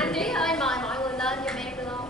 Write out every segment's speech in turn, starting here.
Anh Trí ơi, mời mọi người lên giùm em được không?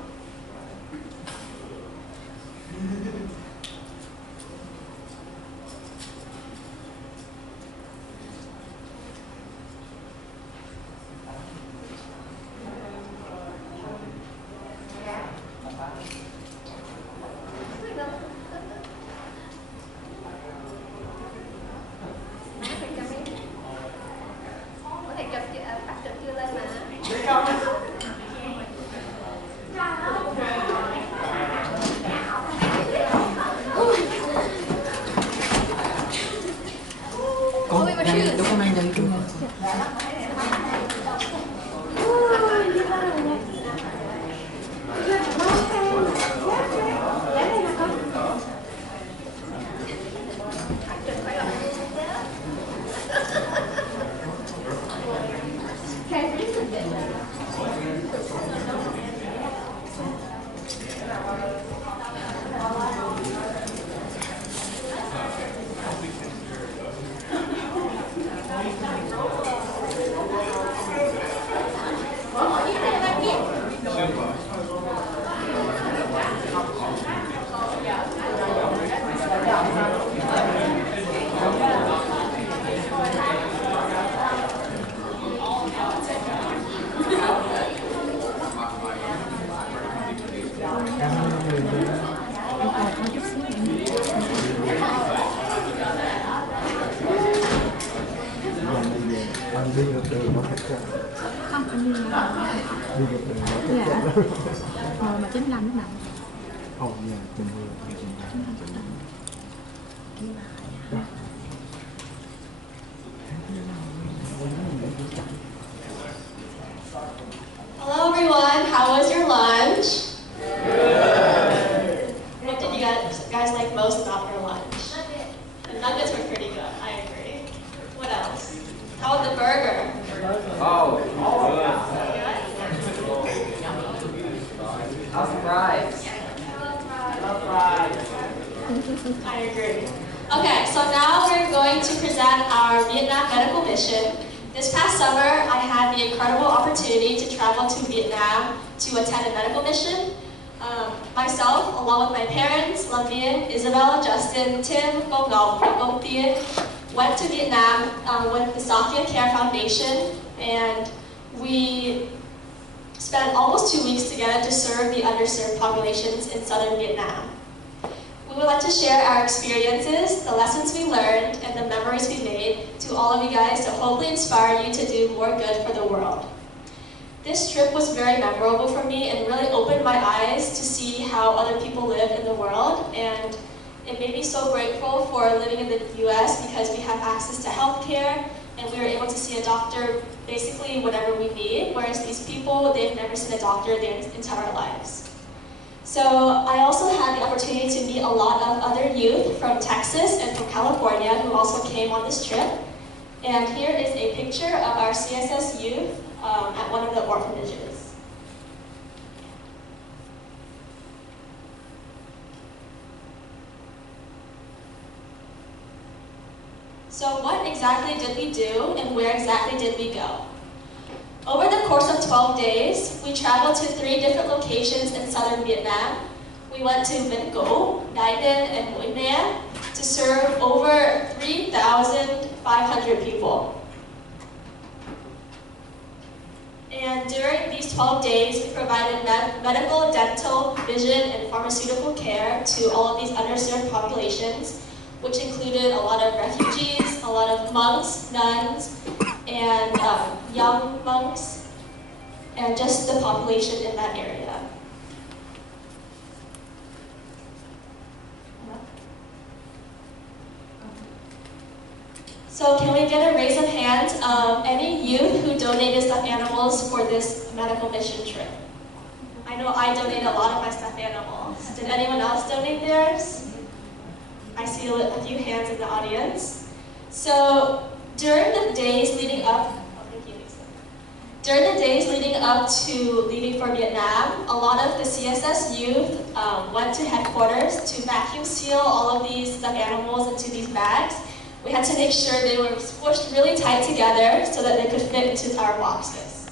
Đi ngược đường nó thích ra. Không, anh đi ngược đường nó thích ra. Rồi mà 95 lúc nào? Ồ, dạ, mình vừa. Hello everyone, how was your lunch? Good. What did you guys like most about your lunch? The nuggets were pretty good, I agree. What else? How was the burger? Oh, Good? how's the fries? Love fries. I agree. Okay, so now we're going to present our Vietnam medical mission. This past summer, I had the incredible opportunity to travel to Vietnam to attend a medical mission. Myself, along with my parents, Lâm Viên, Isabella, Justin, Tim, Ngo Ngọc, and Ngo Thien, went to Vietnam with the Sophia Care Foundation, and we spent almost 2 weeks together to serve the underserved populations in southern Vietnam. We would like to share our experiences, the lessons we learned, and the memories we made to all of you guys to hopefully inspire you to do more good for the world. This trip was very memorable for me and really opened my eyes to see how other people live in the world, and it made me so grateful for living in the US because we have access to healthcare and we were able to see a doctor basically whenever we need, whereas these people, they've never seen a doctor their entire lives. So I also had the opportunity to meet a lot of other youth from Texas and from California who also came on this trip. And here is a picture of our CSS youth at one of the orphanages. So what exactly did we do and where exactly did we go? Over the course of 12 days, we traveled to 3 different locations in southern Vietnam. We went to Vinh Cửu, Dai Ninh, and Hue Nha to serve over 3,500 people. And during these 12 days, we provided medical, dental, vision, and pharmaceutical care to all of these underserved populations, which included a lot of refugees, a lot of monks, nuns, and young monks. and just the population in that area. So can we get a raise of hands of any youth who donated stuffed animals for this medical mission trip? I know I donated a lot of my stuffed animals. Did anyone else donate theirs? I see a few hands in the audience. So during the days leading up, to leaving for Vietnam, a lot of the CSS youth went to headquarters to vacuum seal all of these stuffed animals into these bags. We had to make sure they were squished really tight together so that they could fit into our boxes.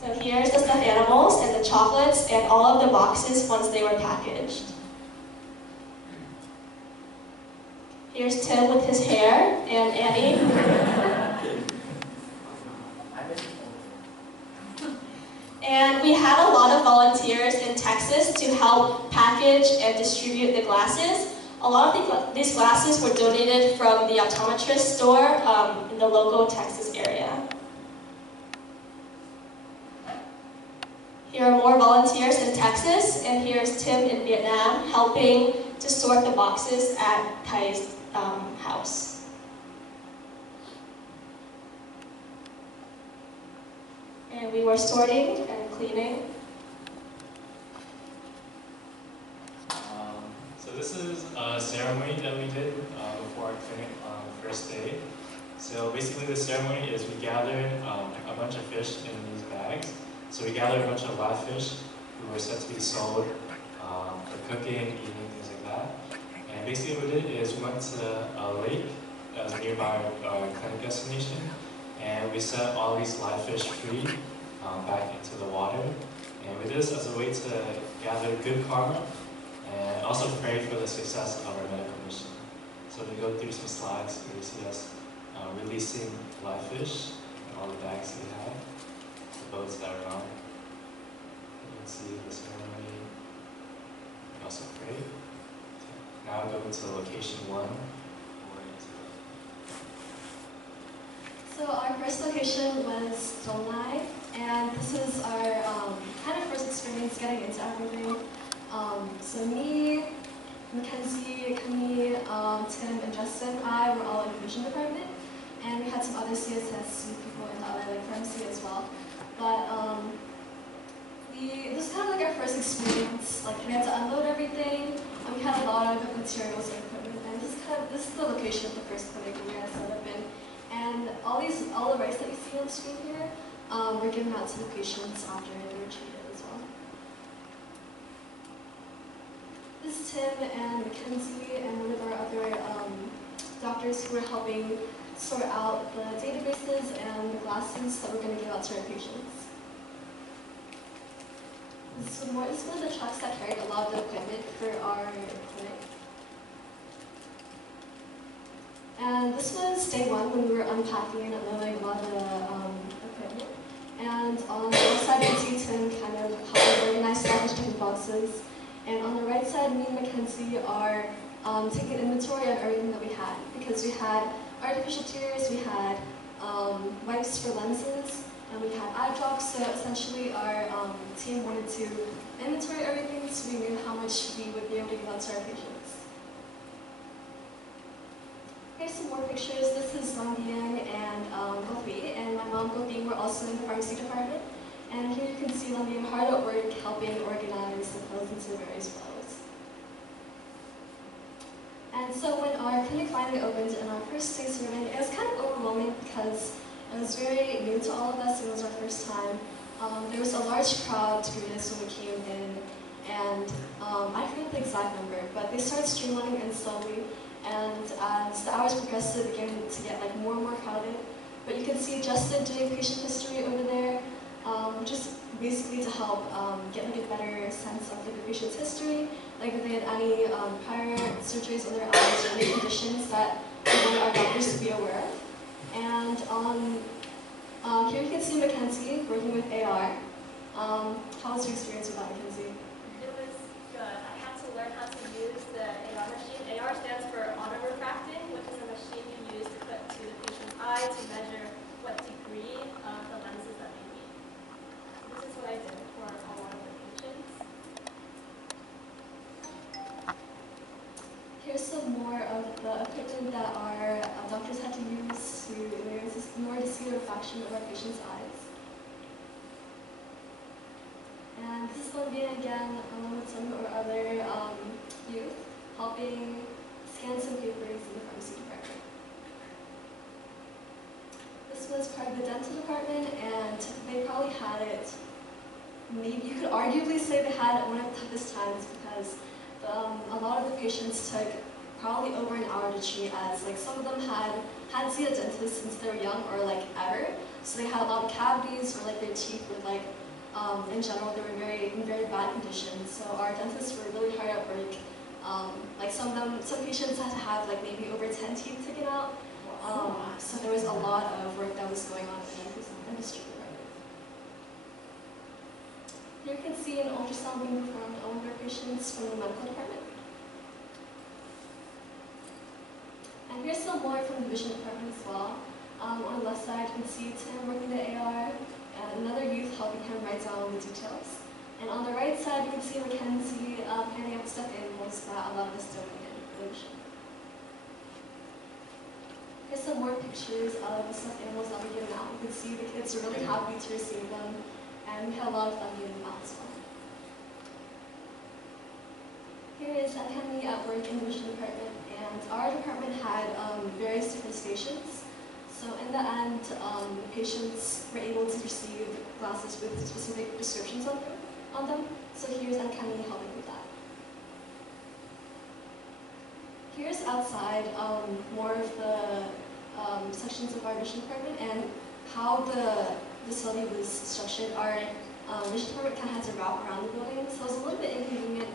So here's the stuffed animals and the chocolates and all of the boxes once they were packaged. Here's Tim with his hair and Annie. And we had a lot of volunteers in Texas to help package and distribute the glasses. A lot of these glasses were donated from the optometrist store in the local Texas area. Here are more volunteers in Texas, and here's Tim in Vietnam helping to sort the boxes at Thai's house. And we were sorting and cleaning. So this is a ceremony that we did before our clinic on the first day. So basically the ceremony is we gathered a bunch of fish in these bags. So we gathered a bunch of live fish who were set to be sold for cooking, eating, things like that. And basically what we did is we went to a lake that was nearby our clinic destination, and we set all these live fish free back into the water. And we did this as a way to gather good karma and also pray for the success of our medical mission. So we go through some slides where you see us releasing live fish and all the bags we have, the boats that are on. You can see the ceremony. We also pray. Now go to location 1. So our first location was Roslyn, and this is our kind of first experience getting into everything. So me, Mackenzie, Camille, Tim, and Justin, I were all in the vision department, and we had some other CSS people in the other like pharmacy as well. But this is kind of like our first experience. Like we had to unload everything, and we had a lot of materials and equipment. And this is the location of the first clinic we had set up in. And all the rice that you see on the screen here were given out to the patients after they were treated as well. This is Tim and Mackenzie and one of our other doctors who were helping sort out the databases and the glasses that we're going to give out to our patients. This is one of the trucks that carried a lot of the equipment for our clinic. And this was day 1 when we were unpacking and unloading a lot of the equipment. And on the left side, you can see Tim kind of helping organize stuff into different boxes. And on the right side, me and Mackenzie are taking inventory of everything that we had. Because we had artificial tears, we had wipes for lenses, and we had eye drops. So essentially our team wanted to inventory everything so we knew how much we would be able to give out to our patients. Here's some more pictures. This is Lambian and Gopi, and my mom Gopi were also in the pharmacy department. And here you can see Lambian hard at work helping organize the pills into various bottles. And so when our clinic finally opened in our first day serving, it was kind of overwhelming because it was very new to all of us. It was our first time. There was a large crowd to greet us when we came in, and I forget the exact number, but they started streamlining in slowly. And as the hours progressed, it began to get like more and more crowded. But you can see Justin doing patient history over there, just basically to help get like a better sense of like, the patient's history, like if they had any prior surgeries on their eyes or any conditions that we want our doctors to be aware of. And here you can see Mackenzie working with AR. How was your experience with that, Mackenzie? It was good. I had to learn how to use the AR machine. AR stands for autorefracting, which is a machine you use to put to the patient's eye to measure what degree reaction of our patients' eyes. And this is Olivia again, along with some or other youth, helping scan some papers in the pharmacy department. This was part of the dental department, and they probably had it, maybe you could arguably say they had one of the toughest times because a lot of the patients took probably over an hour to treat, as like some of them hadn't seen a dentist since they were young or like ever, so they had a lot of cavities or like their teeth were like in general they were in very bad condition. So our dentists were really hard at work. Like some patients had to have like maybe over 10 teeth taken out. So there was a lot of work that was going on in the dentistry department. Here you can see an ultrasound being performed on one of our patients from the medical department. And here's some more from the vision department as well. On the left side, you can see Tim working the AR, and another youth helping him write down the details. And on the right side, you can see Mackenzie handing out stuffed animals that a lot of us don't get in the vision. Here's some more pictures of the stuffed animals that we give out. You can see the kids are really happy to receive them, and we had a lot of fun giving them out as well. Here is Henry at work in the vision department, and our department had various different stations. So in the end, patients were able to receive glasses with specific prescriptions on them. So here's Kenny helping with that. Here's outside more of the sections of our vision department and how the facility was structured. Our vision department kind of had to route around the building, so it was a little bit inconvenient.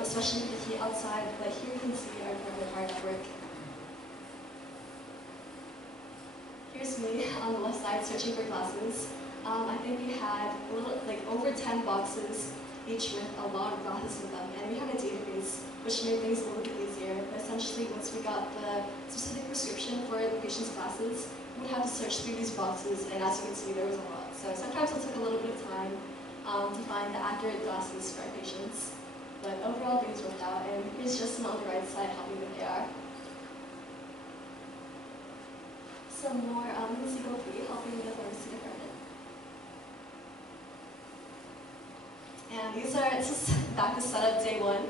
Especially with the heat outside, but here you can see our department hard at work. Here's me on the left side searching for glasses. I think we had a little, like over 10 boxes, each with a lot of glasses in them, and we had a database which made things a little bit easier. But essentially, once we got the specific prescription for the patient's glasses, we had to search through these boxes, and as you can see, there was a lot. So sometimes it took a little bit of time to find the accurate glasses for our patients. But overall, things worked out, and here's Justin on the right side helping with AR. Some more Lindsay Goldie helping with the pharmacy department. And this is back to setup day one.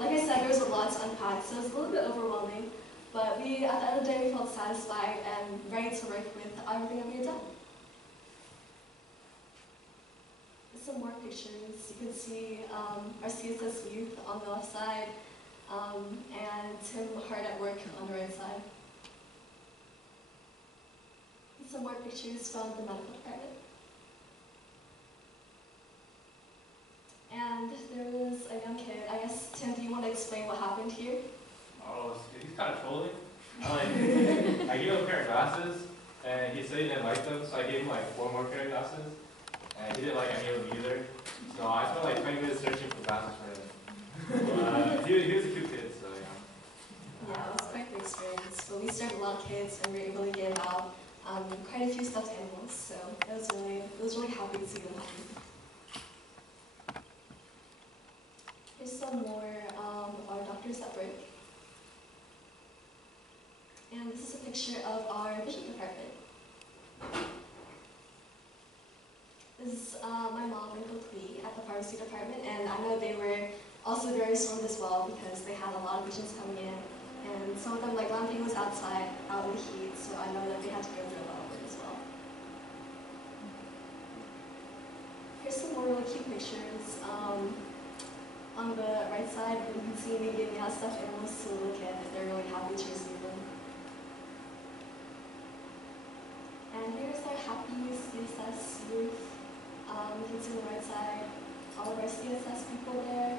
Like I said, there was a lot to unpack, so it was a little bit overwhelming, but at the end of the day, we felt satisfied and ready to work with everything that we had done. Some more pictures. You can see our CSS youth on the left side and Tim hard at work on the right side. Some more pictures from the medical department. And there was a young kid. I guess, Tim, do you want to explain what happened here? Oh, he's kind of trolling. I gave him a pair of glasses, and he said he didn't like them, so I gave him like 4 more pair of glasses. And he didn't like any of them either. So I spent like 20 minutes searching for glasses for him. He was a cute kid, so yeah. Yeah, it was quite the experience. But we served a lot of kids and we were able to give out quite a few stuffed animals. So it was really happy to see them happy. Here's some more of our doctors at work. And this is a picture of our vision department. This is my mom and Coach Lee at the pharmacy department, and I know they were also very swarmed as well because they had a lot of patients coming in, and some of them, like Lamping was outside, out in the heat, so I know that they had to go through a lot of it as well. Here's some more really cute pictures. On the right side, you can see me giving out stuffed animals to a little kid, and they're really happy to receive them. And here's our happy CSS youth. You can see on the right side all of our CSS people there.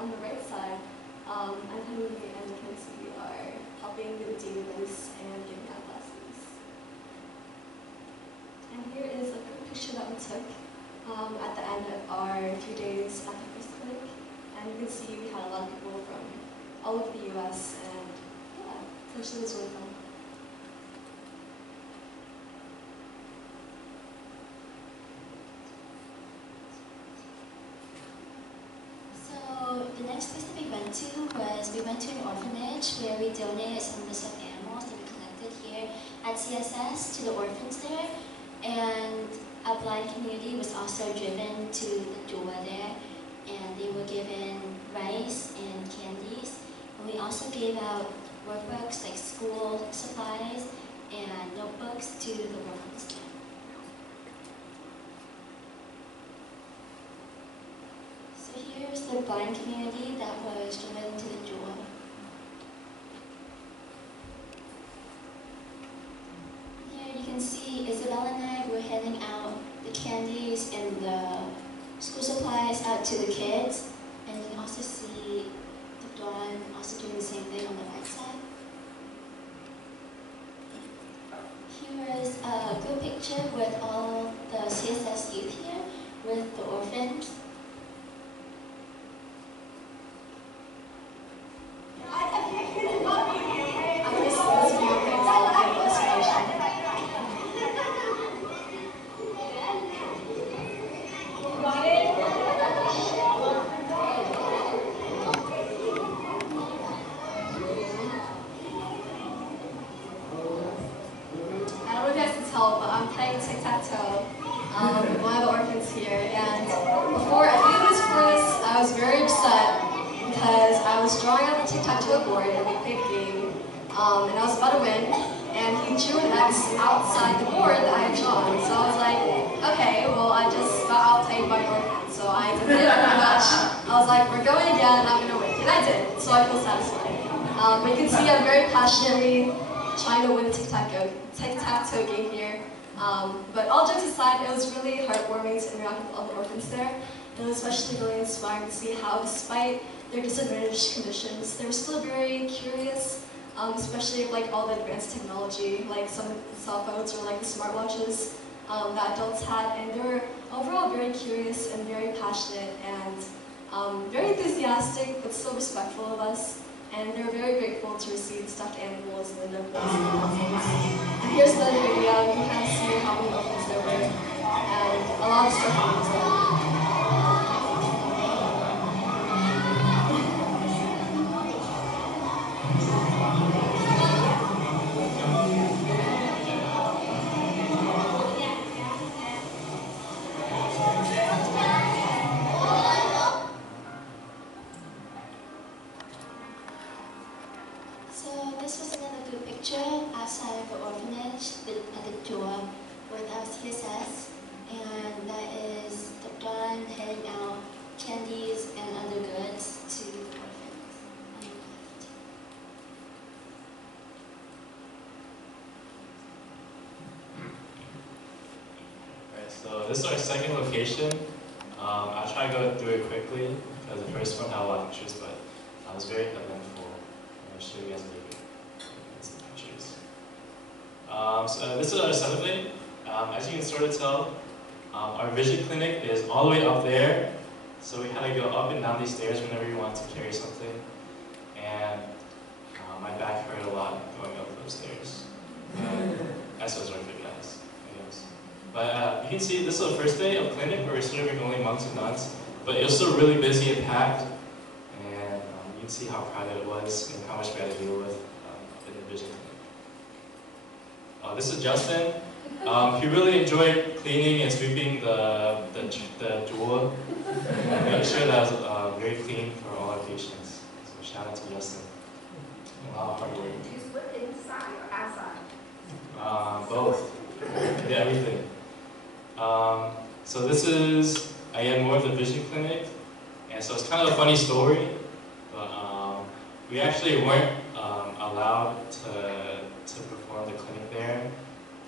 On the right side, Anthony and Mackenzie are helping with the database and giving out glasses. And here is a quick picture that we took at the end of our few days at the first clinic. And you can see we had a lot of people from all over the US, and yeah, essentially it was really fun. The next place that we went to was an orphanage where we donated some of the stuffed animals that we collected here at CSS to the orphans there, and a blind community was also driven to the door there, and they were given rice and candies. And we also gave out workbooks like school supplies and notebooks to the orphans there. So here's the blind community that was driven to the door. Here you can see Isabel and I were handing out the candies and the school supplies out to the kids. And you can also see Dawn also doing the same thing on the right side. Here is a good picture with all the CSS youth here with the orphans. But I'm playing tic-tac-toe with one of the orphans here, and before I think it was for this, I was very upset because I was drawing on the tic-tac-toe board and we played a game, and I was about to win, and he drew an X outside the board that I had drawn, so I was like, okay, well I just got outplayed by an orphan, so I did it pretty much. I was like, we're going again, I'm going to win, and I did, so I feel satisfied. But you can see I'm very passionately trying to win a tic-tac-toe game here. But all jokes aside, it was really heartwarming to interact with all the orphans there. And it was especially really inspiring to see how, despite their disadvantaged conditions, they were still very curious, especially like all the advanced technology, like some cell phones or like the smartwatches that adults had. And they were overall very curious and very passionate and very enthusiastic, but still respectful of us. And they're very grateful to receive stuffed animals and the notebooks and puzzles. And here's another video. You can kind of see how many orphans there were, and a lot of stuffed animals there. Outside of the orphanage at the door with our CSS, and that is Dawn handing out candies and other goods to the orphans on the left. Alright, so this is our second location. I'll try to go through it quickly because the first one had a lot of pictures, but it was very eventful. I'll show you guys maybe. So this is our assembly. As you can sort of tell, our vision clinic is all the way up there. So we had to go up and down these stairs whenever we wanted to carry something. And my back hurt a lot going up those stairs. That's what's worth it, guys, I guess. But you can see this is the first day of clinic where we're serving only monks and nuns. But it was still really busy and packed. And you can see how crowded it was and how much we had to deal with in the vision clinic. This is Justin. He really enjoyed cleaning and sweeping the jewel. Make sure that was very clean for all our patients. So shout out to Justin. A lot of hard work. Did you sweep inside or outside? Both. Yeah, everything. So this is, again, more of the vision clinic. And so it's kind of a funny story. But we actually weren't allowed to perform the clinic there.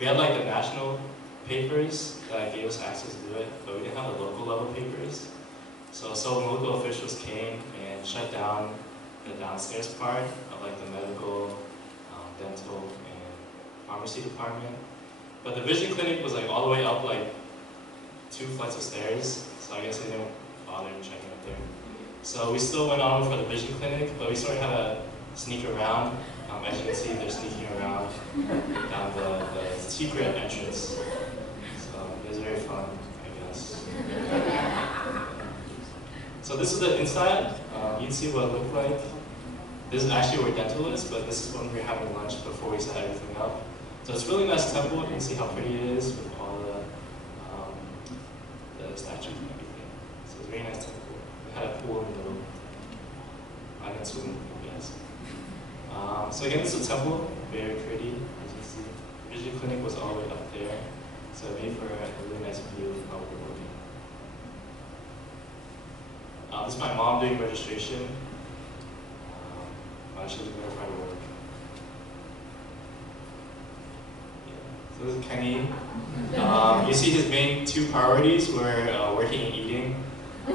We had like the national papers that gave us access to do it, but we didn't have the local level papers. So some local officials came and shut down the downstairs part of like the medical, dental, and pharmacy department. But the vision clinic was like all the way up like 2 flights of stairs, so I guess they didn't bother checking up there. So we still went on for the vision clinic, but we sort of had to sneak around. As you can see, they're sneaking around down the secret entrance. So it was very fun, I guess. So this is the inside. You can see what it looked like. This is actually where dental is, but this is when we were having lunch before we set everything up. So it's a really nice temple. You can see how pretty it is with all the statues and everything. So it's a very nice temple. It had a pool in the middle. I didn't swim, yes. So again, this is a temple, very pretty, as you see. The vision clinic was all the way up there, so it made for a really nice view of how we're working. This is my mom doing registration. She was very to work. Yeah. So this is Kenny. You see his main two priorities were working and eating. I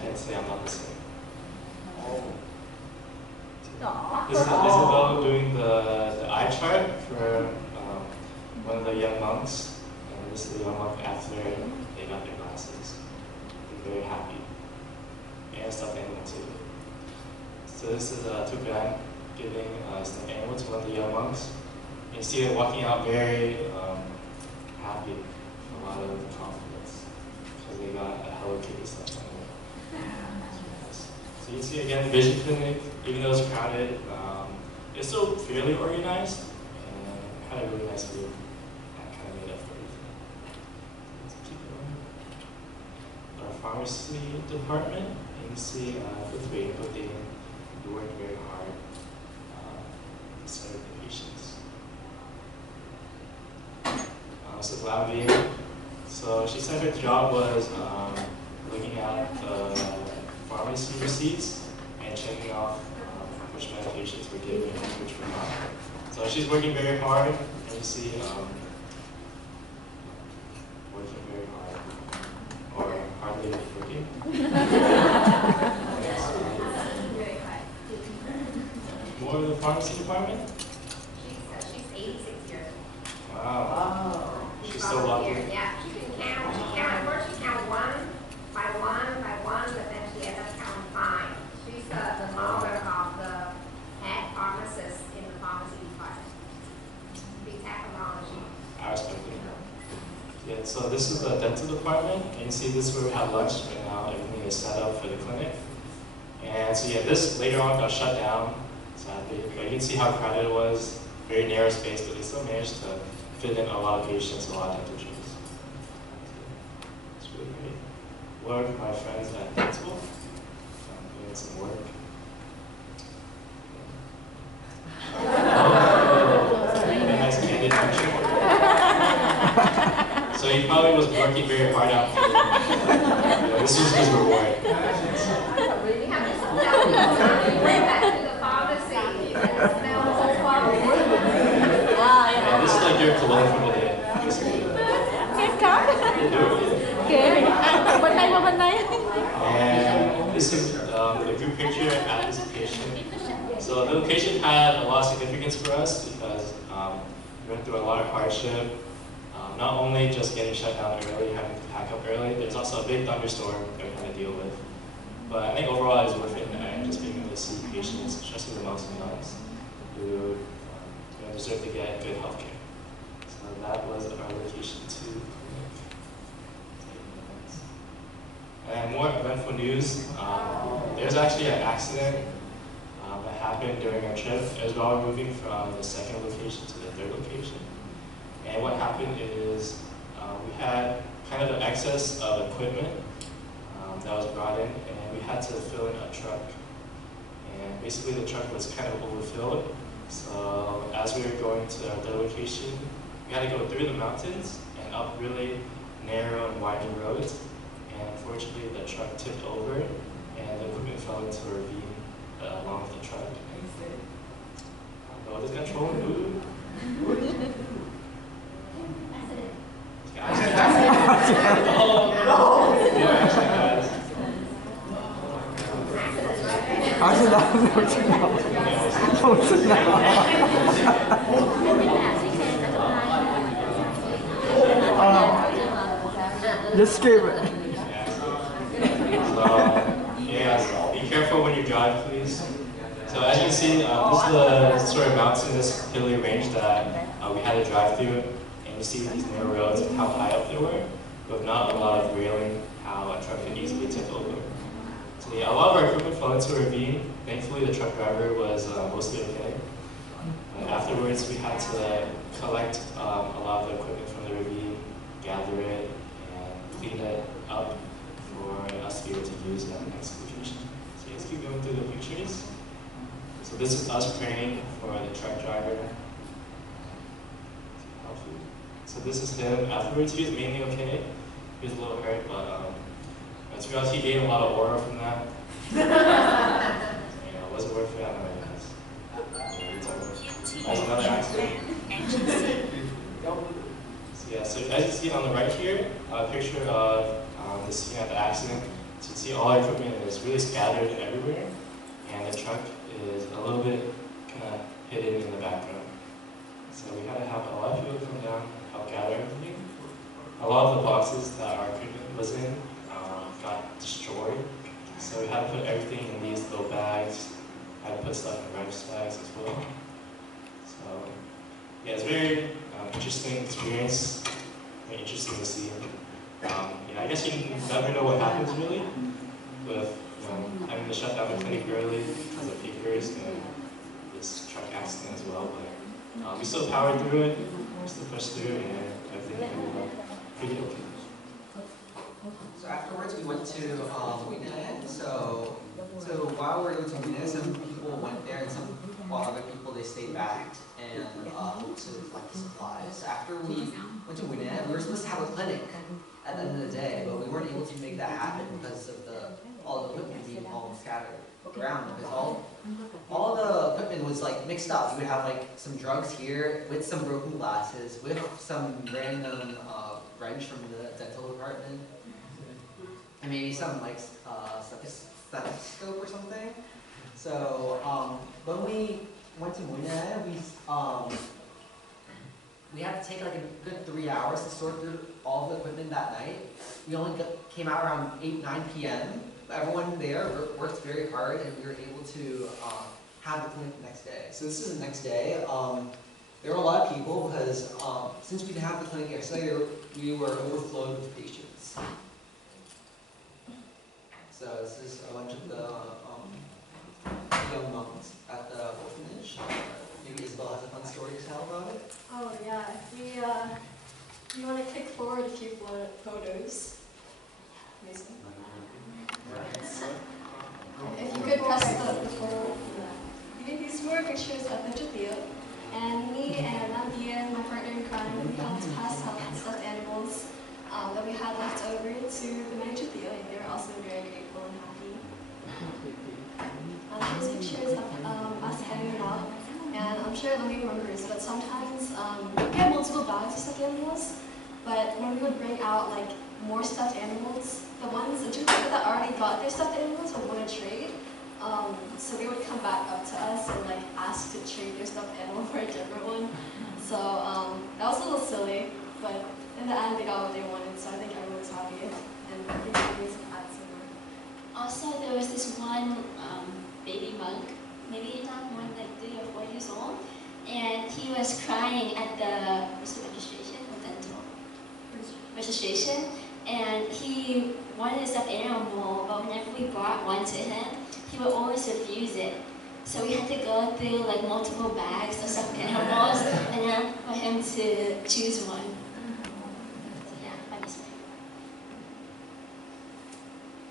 can't say I'm not the same. This is Isabel doing the eye chart for one of the young monks. And this is the young monk after they got their glasses. They're very happy. And stuffed animal too. So this is Tukan giving a stuffed animal to one of the young monks. And you see it walking out very happy, a lot of confidence, because they got a Hello Kitty stuffed animal. So you can see again the vision clinic, even though it's crowded, it's still fairly organized and had a really nice view. That kind of made up for everything. Let's keep going. Our pharmacy department, you can see with Rainbow, they worked very hard to serve the patients. So Glavia, so she said her job was looking at the pharmacy receipts and checking off which medications were given and which were not. So she's working very hard, and you see working very hard, or hardly working. More of the pharmacy department? She's 86 years old. Wow. She's so lucky. Yeah, she can count. She counted first. She counted one by one by one, but then she ended up counting 5. She's the mother of the head pharmacist in the pharmacy department. Big technology. I respect it. Yeah, so this is the dental department, and you see this is where we have lunch right now. Everything is set up for the clinic. And so yeah, this later on got shut down, sadly. But you can see how crowded it was. Very narrow space, but they still managed to fit in a lot of patients, a lot of dental trees. It's really great. Work with my friends at dental. I'm doing some work. Nice candid picture. So he probably was working very hard out there. Yeah, this was his reward. We have to bring back to the pharmacy. Yeah, this is like your cologne for the day. Em có. Kìa, bên đây qua bên đây. And this is the group picture at this location. So the location had a lot of significance for us because we went through a lot of hardship. Not only just getting shut down early, having to pack up early, there's also a big thunderstorm that we had to deal with. But I think overall it was worth it in the end, just being able to see patients, especially the monks and nuns, who deserve to get good health care. So that was our location 2 clinic. And more eventful news, there's actually an accident that happened during our trip. It was while we were moving from the 2nd location to the 3rd location. And what happened is we had kind of an excess of equipment that was brought in, and we had to fill in a truck. And basically the truck was kind of overfilled. So as we were going to our 3rd location, we had to go through the mountains and up really narrow and winding roads. And unfortunately the truck tipped over and the equipment fell into a ravine along with the truck. Oh, this guy trolling who? Oh, yeah, actually guys. Just skip it. So, yeah, be careful when you drive, please. So as you can see, this is the sort of mountainous hilly range that we had to drive through. And you see these narrow roads and how high up they were, but not a lot of railing, how a truck could easily tip over. So yeah, a lot of our equipment fell into a ravine. Thankfully, the truck driver was mostly okay. afterwards, we had to collect a lot of the equipment from the ravine, gather it, and clean it up for us to be able to use at the next location. So let's keep going through the pictures. So this is us praying for the truck driver. So this is him afterwards. He was mainly okay. He was a little hurt, but to be honest, he gained a lot of aura from that. It wasn't worth it. I don't know. That's another accident. So yeah, so as you see on the right here, a picture of the scene at the accident. So you see all our equipment is really scattered everywhere, and the truck is a little bit kind of hidden in the background. So we had to have a lot of people come down, help gather everything. A lot of the boxes that our equipment was in got destroyed. So we had to put everything in these little bags. Had to put stuff in rice bags as well. So yeah, it's a very interesting experience. Very interesting to see. I guess you never know what happens really with having to shut down the clinic early because of papers and this truck accident as well. But we still powered through it. We still pushed through, and everything ended up pretty okay. So afterwards, we went to Richmond. So while we were going to Richmond, some people went there, and while other people they stayed back and to collect the supplies. After we went to Richmond, we were supposed to have a clinic at the end of the day, but we weren't able to make that happen because of all the equipment being all scattered around. Because all the equipment was like mixed up. We would have like some drugs here with some broken glasses, with some random wrench from the dental department, and maybe some like stethoscope or something. So when we went to Muna, we had to take like a good 3 hours to sort through all the equipment that night. We only came out around 9 p.m. Everyone there worked very hard, and we were able to have the clinic the next day. So this is the next day. There were a lot of people because since we didn't have the clinic yesterday, we were overflowed with patients. So this is a bunch of the young moms at the orphanage. Maybe Isabel has a fun story to tell about it. Oh yeah, we want to click forward a few photos. Amazing. If you could press the photo. These were pictures of the Judeo, and me and Nadia, my partner in crime, we helped pass out stuffed animals that we had left over to the men Judeo, and they were also very grateful and happy. Here's pictures of us handing out. And I'm sure nobody remembers, but sometimes we had multiple bags of stuffed animals, but when we would bring out like more stuffed animals, the two people that already got their stuffed animals would want to trade. So they would come back up to us and like ask to trade their stuffed animal for a different one. So that was a little silly, but in the end they got what they wanted, so I think everyone was happy, and I think everyone's had some more. Also, there was this one baby monk, maybe not more than like 3 or 4 years old, and he was crying at the registration, dental registration, and he wanted a stuffed animal, but whenever we brought one to him, he would always refuse it. So we had to go through like multiple bags of stuffed animals and then for him to choose one. So yeah, funny story.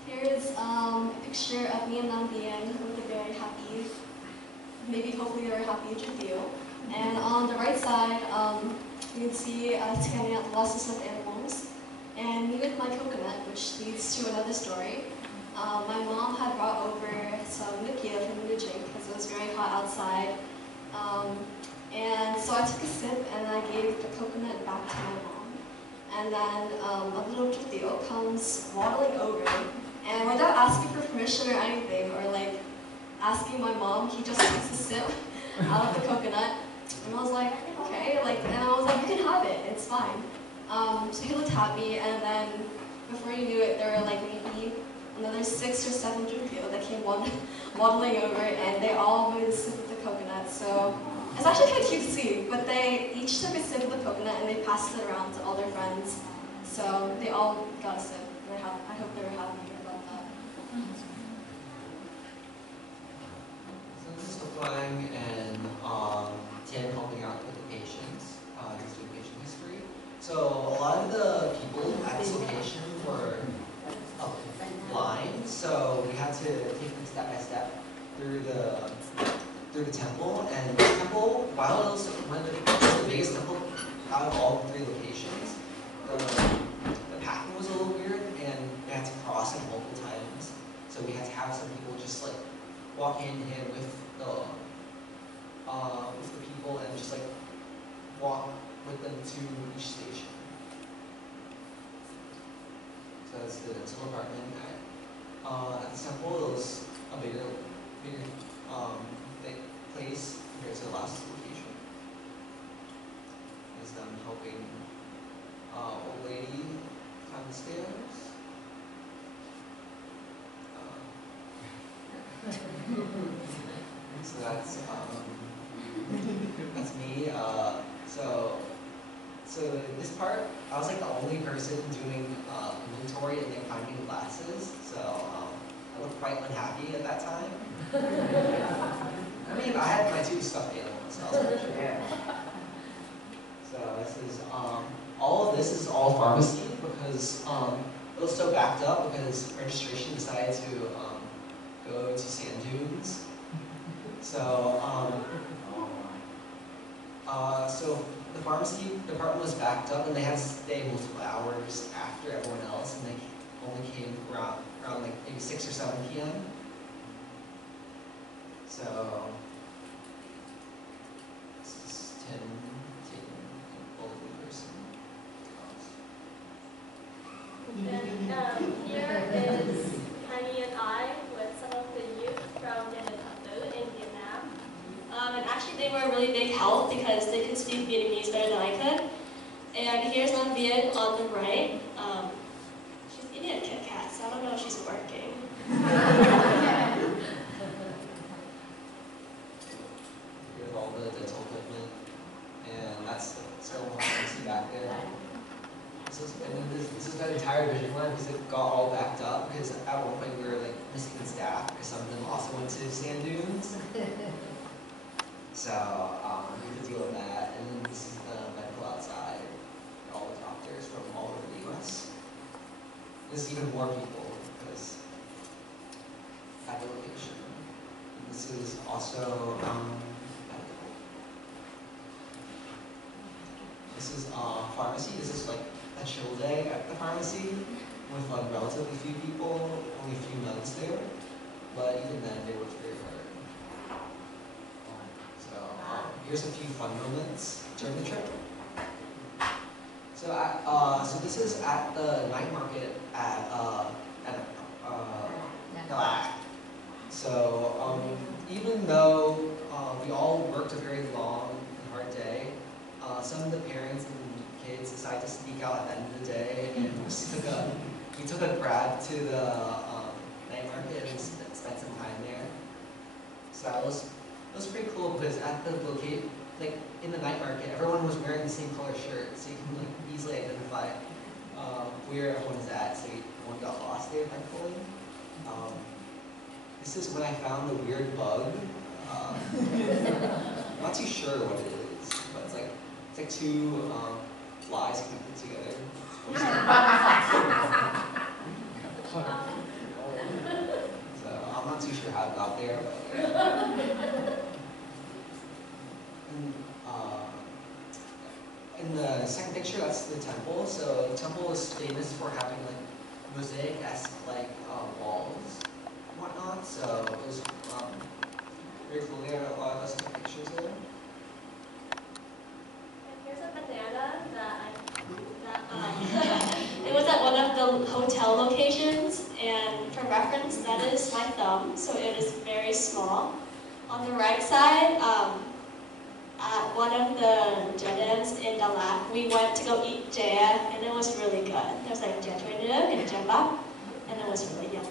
Here's a picture of me and Nambian with a very happy, maybe hopefully they were happy Judeo. And on the right side, you can see us handing out lots of stuffed animals. And me with my coconut, which leads to another story. My mom had brought over some nukia for me to drink because it was very hot outside. And so I took a sip and I gave the coconut back to my mom. And then a little Judeo comes waddling over, and without asking for permission or anything, or like asking my mom, he just takes a sip out of the coconut. And I was like, okay, and I was like, you can have it, it's fine. So he looked at me, and then before you knew it, there were like maybe another 6 or 7 Judeo that came waddling over, and they all made a sip of the coconut. So it's actually kind of cute to see, but they each took a sip of the coconut and they passed it around to all their friends. So they all got a sip. And I hope they were happy about that. So this is Roslyn and Tim temple, and the temple, while it was the biggest temple out of all 3 locations, the pathing was a little weird, and we had to cross it multiple times. So we had to have some people just like walk hand in hand with the people and just like walk with them to each station. So that's the dental department. At the temple, it was a bigger place compared to the last location. Is them helping old lady climb the stairs. So that's me. So this part, I was like the only person doing inventory and like finding glasses. So I looked quite unhappy at that time. I mean, I had my 2 stuffed animals, so I was pretty sure. So this is all of this is all pharmacy because it was so backed up because registration decided to go to sand dunes. So so the pharmacy department was backed up and they had to stay multiple hours after everyone else, and they only came around like maybe 6 or 7 p.m. So this is 10 people in person. And here is Honey and I with some of the youth from Vietnam in Vietnam. And actually they were a really big help because they could speak Vietnamese better than I could. And here's Nam Viet on the right. She's eating a Kit Kat, so I don't know if she's working. Here's all the dental equipment, and that's the sterile pharmacy back there. This is the entire vision line because it got all backed up because at one point we were like missing staff because some of them also went to sand dunes. So we had to deal with that, and then this is the medical outside, all the doctors from all over the U.S. This is even more people because at the location. And this is also medical. This is pharmacy. This is like a chill day at the pharmacy with like relatively few people, only a few nuns there, but even then they worked very hard. So here's a few fun moments during the trip. So so this is at the night market at Galac. So even though we all worked a very long and hard day, some of the parents and kids decided to sneak out at the end of the day, and we took a grab to the night market and spent some time there. So it was pretty cool because at the locate, like in the night market, everyone was wearing the same color shirt, so you can like easily identify where everyone is at, so no one got lost there, thankfully. This is when I found the weird bug. I'm not too sure what it is, but it's like 2 flies connected together. So I'm not too sure how it got there, but in the second picture, that's the temple. So the temple is famous for having like mosaic-esque like walls and whatnot. So it was very cool there. A lot of us took pictures there. And here's a banana that It was at one of the hotel locations, and for reference, that is my thumb, so it is very small. On the right side, at one of the dead-ends in Dalat, we went to go eat jea, and it was really good. There's like jea choy nước and jea bắp, and it was really yummy.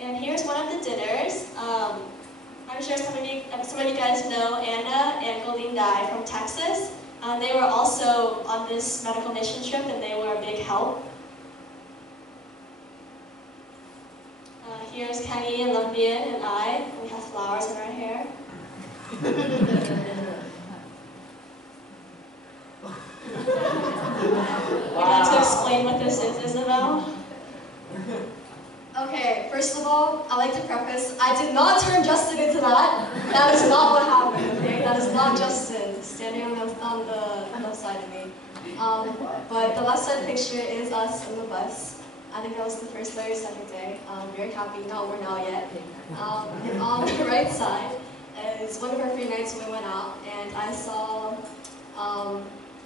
And here's one of the dinners. I'm sure some of you guys know Anna and Goldine Dai from Texas. They were also on this medical mission trip, and they were a big help. Here's Kenny and Lumbian and I. We have flowers in our hair. You want to explain what this is, Isabel? Okay, first of all, I like to preface, I did not turn Justin into that. That is not what happened, okay? That is not Justin standing on the left side of me. But the left side picture is us on the bus. I think that was the first day or second day. Very happy, not over now yet. And on the right side is one of our free nights when we went out, and I saw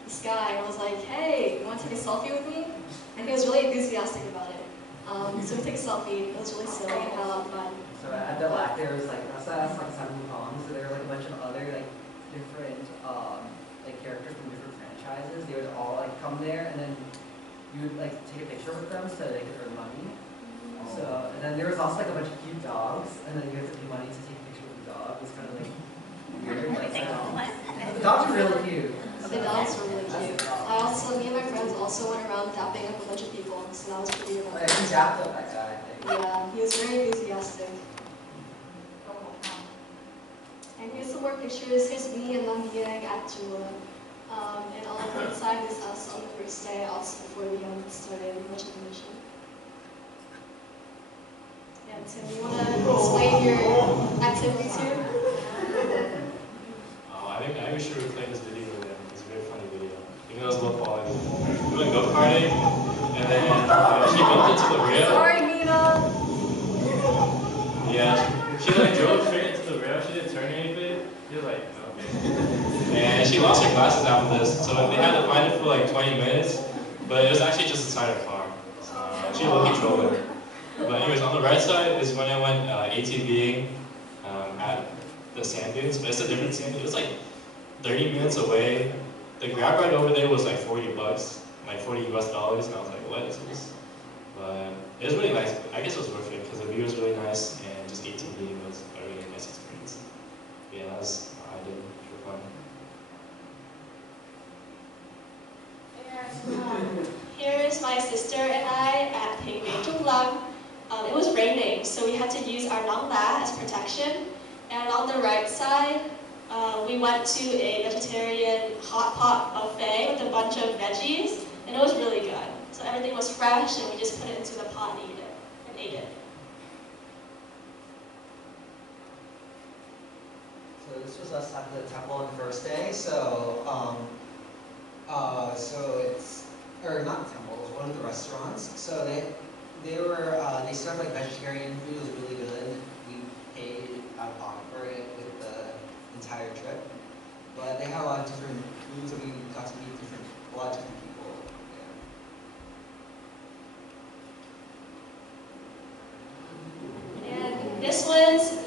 this guy and was like, hey, you want to take a selfie with me? And he was really enthusiastic about it. So we took a selfie. It was really silly and had a lot of fun. So at the LAC there was like that's like 7 songs. So there were like a bunch of other like different like characters from different franchises. They would all like come there, and then you would like take a picture with them so they could earn money. So and then there was also like a bunch of cute dogs, and then you had to pay money to take a picture with the dog. It was kind of like weird. Like, the dogs were really cute. The dogs were really cute. Me and my friends also went around dapping up a bunch of people, so that was pretty Oh, romantic. yeah, he dapped up that guy, I think. Yeah, he was very enthusiastic. And here's some more pictures. Here's me and Lambiang at Jula. And on the right side is us on the first day, also before we started much of the mission. Yeah, Tim, you want to explain your activity too? I think we should replay this video again. It's a very funny video. Even though it's low quality. We went go-karting, and then she bumped into the rail. Sorry, Mina! Yeah, she like drove straight into the rail. She didn't turn or anything. She was like, okay. And she lost her glasses after this, so they had to find it for like 20 minutes. But it was actually just inside her car. She lucky drove it. But anyways, on the right side is when I went ATVing at the sand dunes, but it's a different sand dune. It was like 30 minutes away. The grab ride over there was like $40, like $40 US, and I was like, what is this? But it was really nice. I guess it was worth it because the view was really nice, and just ATVing was a really nice experience. Yeah, that's what I did for fun. And here is my sister and I at Pingbeijunglang. It was raining, so we had to use our langla as protection. And on the right side, we went to a vegetarian hot pot buffet with a bunch of veggies, and it was really good. So everything was fresh, and we just put it into the pot and ate it. So this was us at the temple on the first day. So not the temple, it was one of the restaurants. So they served like vegetarian food. It was really good. We paid out of pocket for it with the entire trip. But they had a lot of different foods, and we got to meet a lot of different people. And this was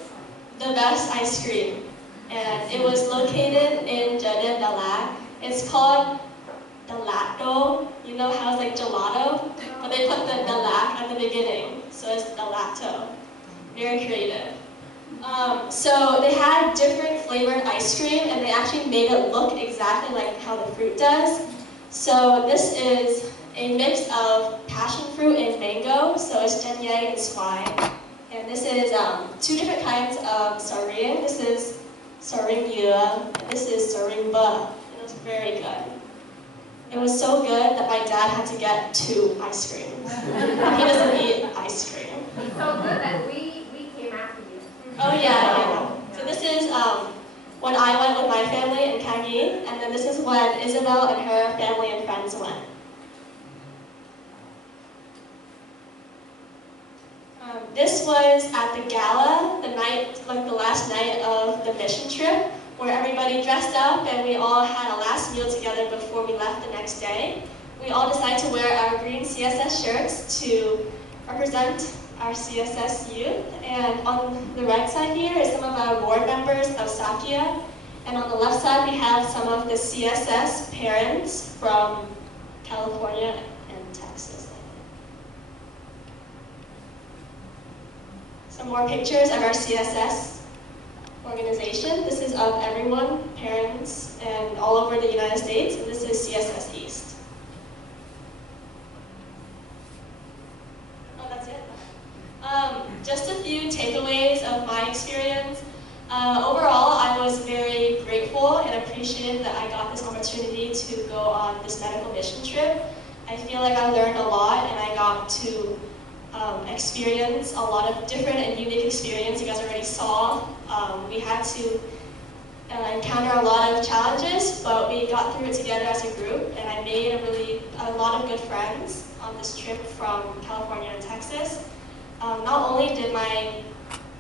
the best ice cream. And it was located in Jeddah, Dalag. It's called Gelato. You know how it's like gelato? But they put the Dalag at the beginning, so it's Gelato. Very creative. So they had different flavored ice cream, and they actually made it look exactly like how the fruit does. So this is a mix of passion fruit and mango, so it's jenyang and swai. And this is 2 different kinds of saring. This is saring yue, and this is saring ba. It was very good. It was so good that my dad had to get 2 ice creams. He doesn't eat ice cream. It's so good that we came after you. Oh yeah. So this is when I went with my family in Kangi, and then this is when Isabel and her family and friends went. This was at the gala, the last night of the mission trip, where everybody dressed up and we all had a last meal together before we left the next day. We all decided to wear our green CSS shirts to represent our CSS youth. And on the right side here is some of our board members of Sakya. And on the left side we have some of the CSS parents from California and Texas. Some more pictures of our CSS organization. This is of everyone, parents, and all over the United States, and this is CSS East. Oh, that's it? Just a few takeaways of my experience. Overall, I was very grateful and appreciative that I got this opportunity to go on this medical mission trip. I feel like I learned a lot, and I got to experience a lot of different and unique experience you guys already saw. We had to encounter a lot of challenges, but we got through it together as a group, and I made a lot of good friends on this trip from California and Texas. Not only did my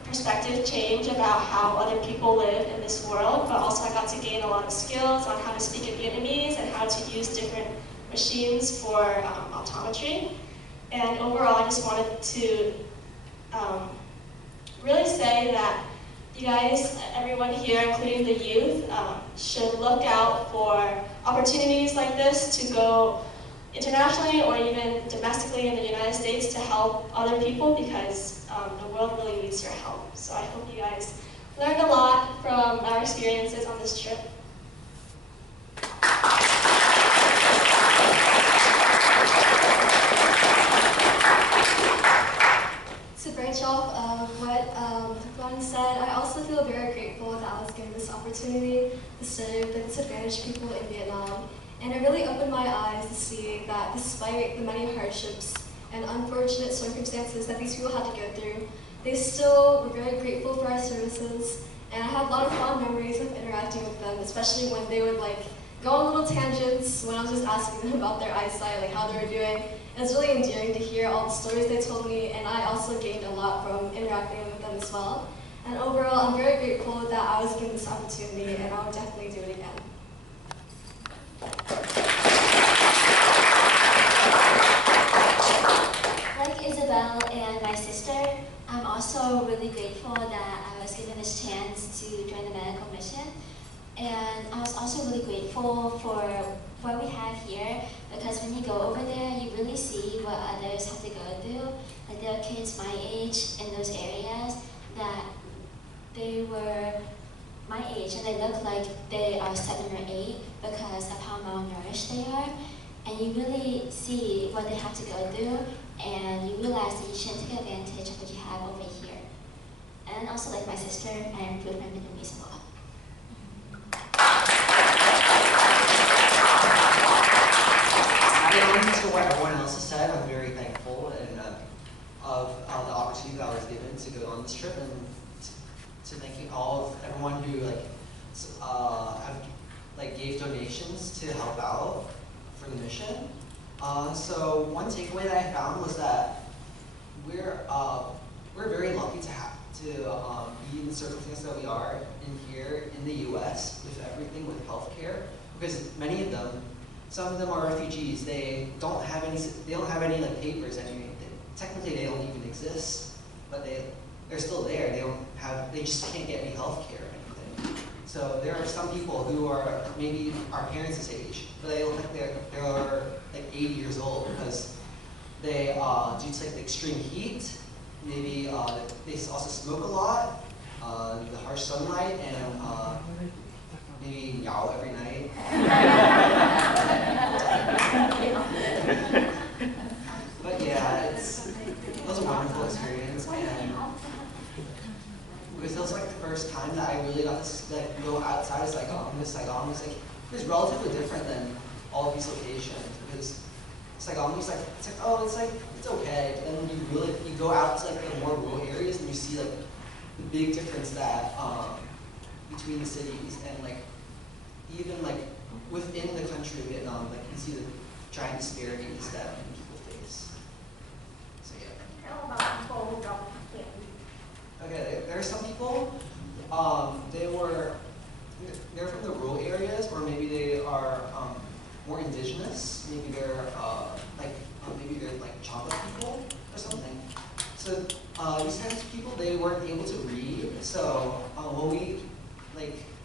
perspective change about how other people live in this world, but also I got to gain a lot of skills on how to speak in Vietnamese and how to use different machines for optometry. And overall, I just wanted to really say that you guys, everyone here, including the youth, should look out for opportunities like this to go internationally or even domestically in the United States to help other people, because the world really needs your help. So I hope you guys learned a lot from our experiences on this trip. To branch off of what Glenn said, I also feel very grateful that I was given this opportunity to serve the disadvantaged people in Vietnam. And it really opened my eyes to see that despite the many hardships and unfortunate circumstances that these people had to go through, they still were very grateful for our services. And I have a lot of fond memories of interacting with them, especially when they would go on little tangents when I was just asking them about their eyesight, how they were doing. It was really endearing to hear all the stories they told me, and I also gained a lot from interacting with them as well. And overall, I'm very grateful that I was given this opportunity, and I will definitely do it again. Like Isabel and my sister, I'm also really grateful that I was given this chance to join the medical mission. And I was also really grateful for what we have here, because when you go over there, you really see what others have to go through. There are kids my age in those areas that they were my age, and they look like they are 7 or 8 because of how malnourished they are. And you really see what they have to go through, and you realize that you shouldn't take advantage of what you have over here. And also, like my sister, I improved my Vietnamese a lot. Adding on to what everyone else has said, I'm very thankful and of the opportunity that I was given to go on this trip, and to thanking all of everyone who gave donations to help out for the mission. So one takeaway that I found was that we're very lucky to be in the circumstances that we are in here in the U.S. with everything with healthcare, because many of them, some of them are refugees. They don't have any papers. Technically they don't even exist, but they're still there. They just can't get any healthcare or anything. So there are some people who are maybe our parents' age, but they look like they're 80 years old because they due to the extreme heat, maybe they also smoke a lot, the harsh sunlight, and maybe meow every night. But yeah, it was a wonderful experience, and because it was the first time that I really got to go outside of Saigon. Saigon was it was relatively different than all of these locations, because Saigon was it's okay, but then you go out to the more rural areas and you see the big difference that between the cities, and even within the country of Vietnam, you see the giant disparities that people face. So yeah. Tell about people who don't get. Okay, there are some people. They're from the rural areas, or maybe they are more indigenous. Maybe they're chocolate people or something. So these kinds of people, they weren't able to read. So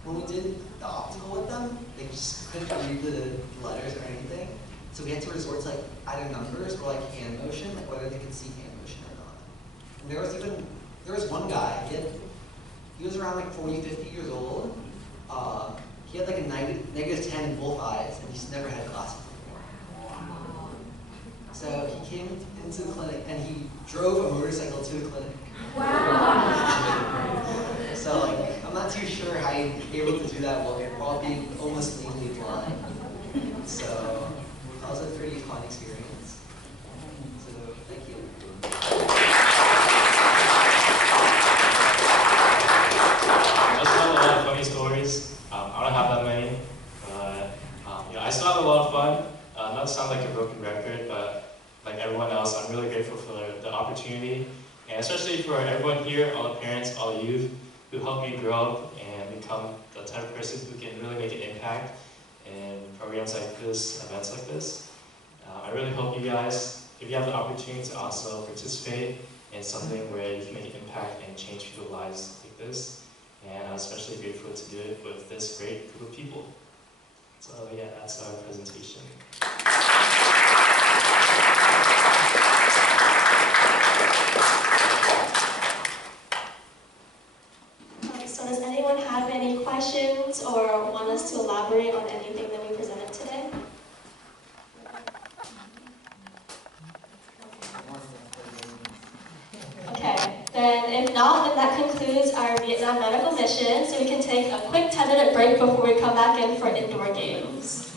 when we did the optical with them, they just couldn't read the letters or anything. So we had to resort to either numbers or hand motion, whether they could see hand motion or not. And there was one guy, he was around 40, 50 years old. He had a -10 in both eyes, and he's never had glasses before. So he came into the clinic, and he drove a motorcycle to the clinic. Wow. So I'm not too sure how he's able to do that while being almost legally blind. So that was a pretty fun experience. So thank you. not to sound like a broken record, but like everyone else, I'm really grateful for the opportunity, and especially for everyone here, all the parents, all the youth, who helped me grow up and become the type of person who can really make an impact in programs like this, events like this. I really hope you guys, if you have the opportunity to also participate in something where you can make an impact and change people's lives like this, and I'm especially grateful to do it with this great group of people. So yeah, that's our presentation. So does anyone have any questions or want us to elaborate on anything that we presented today? Okay, then if not, then that concludes our Vietnam medical mission, so we can take a quick 10-minute break before we come back in for indoor games.